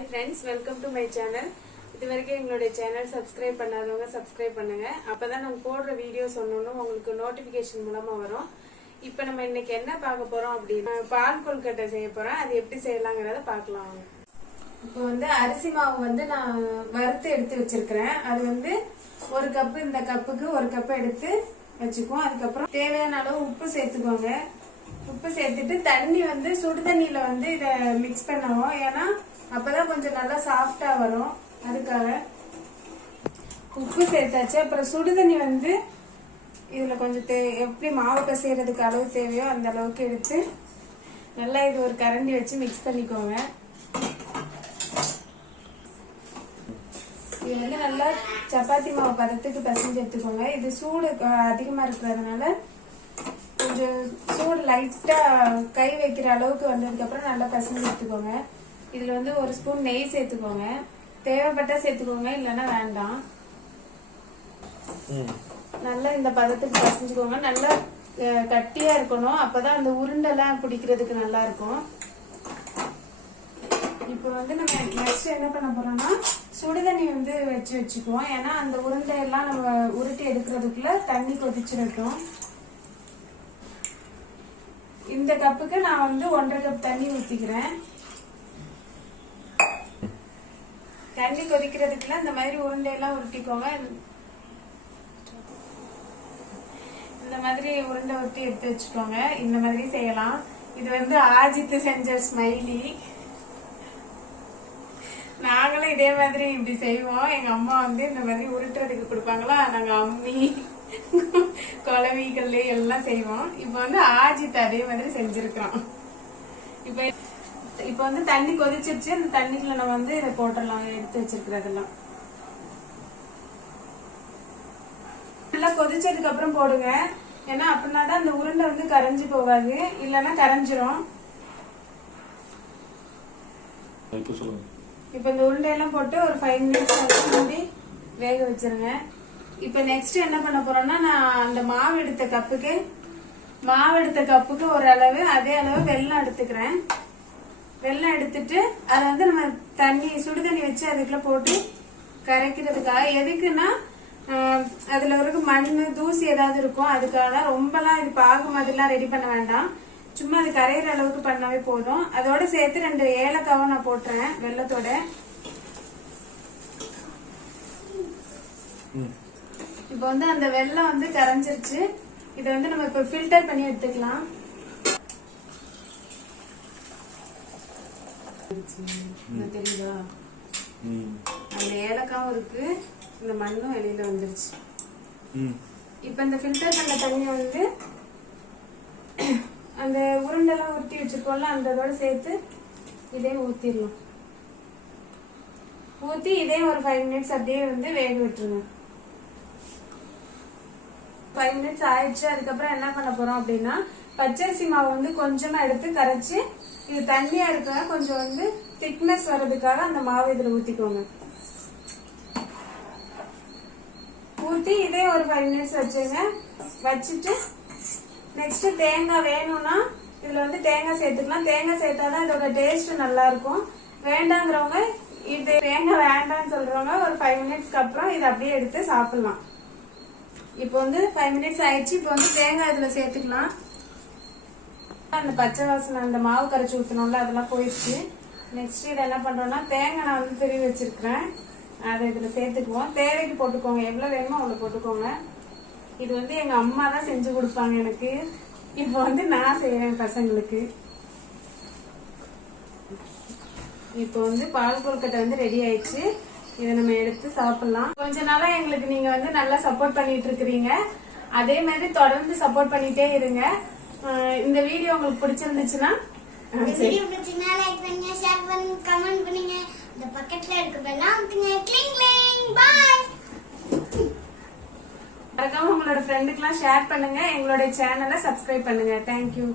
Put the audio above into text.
Hi friends, welcome to my channel. இதுவரைக்கும் எங்களுடைய channel subscribe பண்ணாதவங்க சப்ஸ்கிரைப் பண்ணுங்க. அப்பதான் நாங்க போடுற வீடியோஸ் ஒன்னொன்னு உங்களுக்கு நோட்டிபிகேஷன் மூலமா வரும். இப்போ நம்ம இன்னைக்கு என்ன பார்க்க போறோம் அப்படினா பால் கொழுக்கட்டை செய்ய போறோம். அது எப்படி செய்யலாம்ங்கறத பார்க்கலாம். இப்போ அரிசி மாவு நான் வறுத்து எடுத்து வச்சிருக்கேன். அது ஒரு கப் இந்த கப்புக்கு ஒரு கப் எடுத்து வச்சுக்குவோம். அதுக்கப்புறம் தேவையான அளவு உப்பு சேர்த்துக்கோங்க. உப்பு சேர்த்துட்டு தண்ணி சுடு தண்ணியில இத மிக்ஸ் பண்ணுவோம். ஏன்னா அப்பதான் கொஞ்சம் நல்லா சாஃப்டா வரும். அதுக்காக உப்பு சேர்த்தாச்சு. அப்புறம் சுடு தண்ணி இதுல கொஞ்சம் எப்படி மாவு பிசைறதுக்கு அளவு தேவையோ அந்த அளவுக்கு எடுத்து நல்லா இது ஒரு கரண்டி வச்சு மிக்ஸ் பண்ணிக்கோங்க. இது நல்லா சப்பாத்தி மாவு பதத்துக்கு பிசைஞ்சு எடுத்துக்கோங்க. இது சூடு அதிகமா இருக்கிறதுனால கொஞ்சம் சூடு லைட்டா கை வைக்கிற அளவுக்கு வந்ததுக்கு அப்புறம் நல்லா பிசைஞ்சு எடுத்துக்கோங்க. இதுல ஒரு ஸ்பூன் நெய் சேர்த்துக்கோங்க. தேவைப்பட்டா சேர்த்துக்கோங்க, இல்லைன்னா வேண்டாம். நல்லா இந்த பதத்துக்கு பிசைஞ்சுக்கோங்க. நல்லா கட்டியா இருக்கணும். அப்பதான் அந்த உருண்டெல்லாம் பிடிக்கிறதுக்கு நல்லா இருக்கும். இப்ப நம்ம நெக்ஸ்ட் என்ன பண்ண போறோம்னா சுடுதண்ணி வச்சு வச்சுக்குவோம். ஏன்னா அந்த உருண்டை எல்லாம் நம்ம உருட்டி எடுக்கிறதுக்குள்ள தண்ணி கொதிச்சிடட்டும். இந்த கப்புக்கு நான் 1.5 கப் தண்ணி ஊத்திக்கிறேன். தண்ணி கொதிக்கிறதுக்குள்ள இந்த மாதிரி உருண்டையெல்லாம் உருட்டிக்கோங்க. இந்த மாதிரி உருண்டை உருட்டி எடுத்து வச்சுக்கோங்க. இந்த மாதிரி செய்யலாம். இது ஆஜித் செஞ்ச ஸ்மைலி. நாங்களும் இதே மாதிரி இப்படி செய்வோம். எங்க அம்மா இந்த மாதிரி உருட்டுறதுக்கு கொடுப்பாங்களா, நாங்க அம்மி குழவிகள் எல்லாம் செய்வோம். இப்ப ஆஜித் அதே மாதிரி செஞ்சிருக்கிறோம். இப்ப தண்ணி கொதிச்சிருச்சு. அந்த தண்ணிக்குள்ள நம்ம இதை போட்டுடலாம். எடுத்து வச்சிருக்கிறதெல்லாம் நல்லா கொதிச்சதுக்கு அப்புறம் போடுங்க. ஏன்னா அப்படின்னாதான் அந்த உருண்டை கரைஞ்சு போகாது, இல்லன்னா கரைஞ்சிரும். இப்ப இந்த உருண்டையெல்லாம் போட்டு ஒரு 5 மினிட்ஸ் மூடி வேக வச்சிருங்க. இப்ப நெக்ஸ்ட் என்ன பண்ண போறோம்னா, நான் அந்த மாவு எடுத்த கப்புக்கு ஒரு அளவு, அதே அளவு வெல்லம் எடுத்துக்கிறேன். வெல்லம் எடுத்துட்டு அதை நம்ம சுடு தண்ணி வச்சு அதுக்குள்ள போட்டு கரைக்கிறதுக்காக. எதுக்குன்னா அதுல ஒரு மண்ணு தூசி ஏதாவது இருக்கும். அதுக்காக தான். ரொம்பலாம் இது பாகு மாதிரிலாம் ரெடி பண்ண வேண்டாம். சும்மா அது கரையிற அளவுக்கு பண்ணாவே போதும். அதோட சேர்த்து 2 ஏலக்காவும் நான் போட்டுறேன் வெல்லத்தோட. இப்ப அந்த வெல்லம் கரைஞ்சிருச்சு. இதை நம்ம இப்ப ஃபில்டர் பண்ணி எடுத்துக்கலாம். தெரியுதா? அந்த ஏலக்காவும் இருக்கு, இந்த மண்ணும் வெளியில வந்துருச்சு. இப்ப இந்த ஃபில்டர் பண்ண தண்ணி அந்த உருண்டெல்லாம் உருட்டி வச்சிருக்கோம்ல, அந்த இதோட சேர்த்து இதே ஊத்திடலாம். ஊத்தி இதே ஒரு 5 மினிட்ஸ் அப்படியே வேக விட்டுருங்க. 5 மினிட்ஸ் ஆயிடுச்சு. அதுக்கப்புறம் என்ன பண்ண போறோம் அப்படின்னா, பச்சரிசி மாவு கொஞ்சமா எடுத்து கரைச்சு, இது தண்ணியா இருக்க கொஞ்சம் திக்னஸ் வர்றதுக்காக அந்த மாவு இதுல ஊத்திக்கோங்க. ஊத்தி இதே ஒரு 5 மினிட்ஸ் வச்சுங்க. வச்சுட்டு நெக்ஸ்ட் தேங்காய் வேணும்னா இதுல தேங்காய் சேர்த்துக்கலாம். தேங்காய் சேர்த்தாதான் இதோட டேஸ்ட் நல்லா இருக்கும். வேண்டாங்கிறவங்க, இது தேங்காய் வேண்டாம்னு சொல்றவங்க ஒரு 5 மினிட்ஸ்க்கு அப்புறம் இதை அப்படியே எடுத்து சாப்பிடலாம். இப்போ 5 மினிட்ஸ் ஆயிடுச்சு. இப்போ தேங்காய் இதுல சேர்த்துக்கலாம். அந்த பச்சை வாசனை, அந்த மாவு கரைச்சி ஊத்தணும்ல, அதெல்லாம் போயிடுச்சு. நெக்ஸ்ட் இதை என்ன பண்றோம்னா, தேங்காய் நான் திருவி வச்சிருக்கிறேன். அதை இதுல சேர்த்துக்குவோம். தேவைக்கு போட்டுக்கோங்க, எவ்வளவு வேணுமோ அவ்வளவு போட்டுக்கோங்க. இது எங்க அம்மா தான் செஞ்சு கொடுப்பாங்க எனக்கு. இப்போ நான் செய்வேன் பசங்களுக்கு. இப்போ பால் கொழுக்கட்டை ரெடி ஆயிடுச்சு. இதை நம்ம எடுத்து சாப்பிடலாம். கொஞ்ச நாளா எங்களுக்கு நீங்க நல்லா சப்போர்ட் பண்ணிட்டு இருக்கிறீங்க. அதே மாதிரி தொடர்ந்து சப்போர்ட் பண்ணிட்டே இருங்க. இந்த வீடியோ உங்களுக்கு பிடிச்சிருந்துச்சுன்னா லைக் பண்ணுங்க, ஷேர் பண்ணுங்க, கமெண்ட் பண்ணுங்க. இந்த பக்கத்துல இருக்க பெல் அமுக்குங்க. Cling cling. பை. மறக்காம உங்களோட ஃப்ரெண்டுக்கெல்லாம் ஷேர் பண்ணுங்க. எங்களோட சேனலை சப்ஸ்கிரைப் பண்ணுங்க. தேங்க்யூ.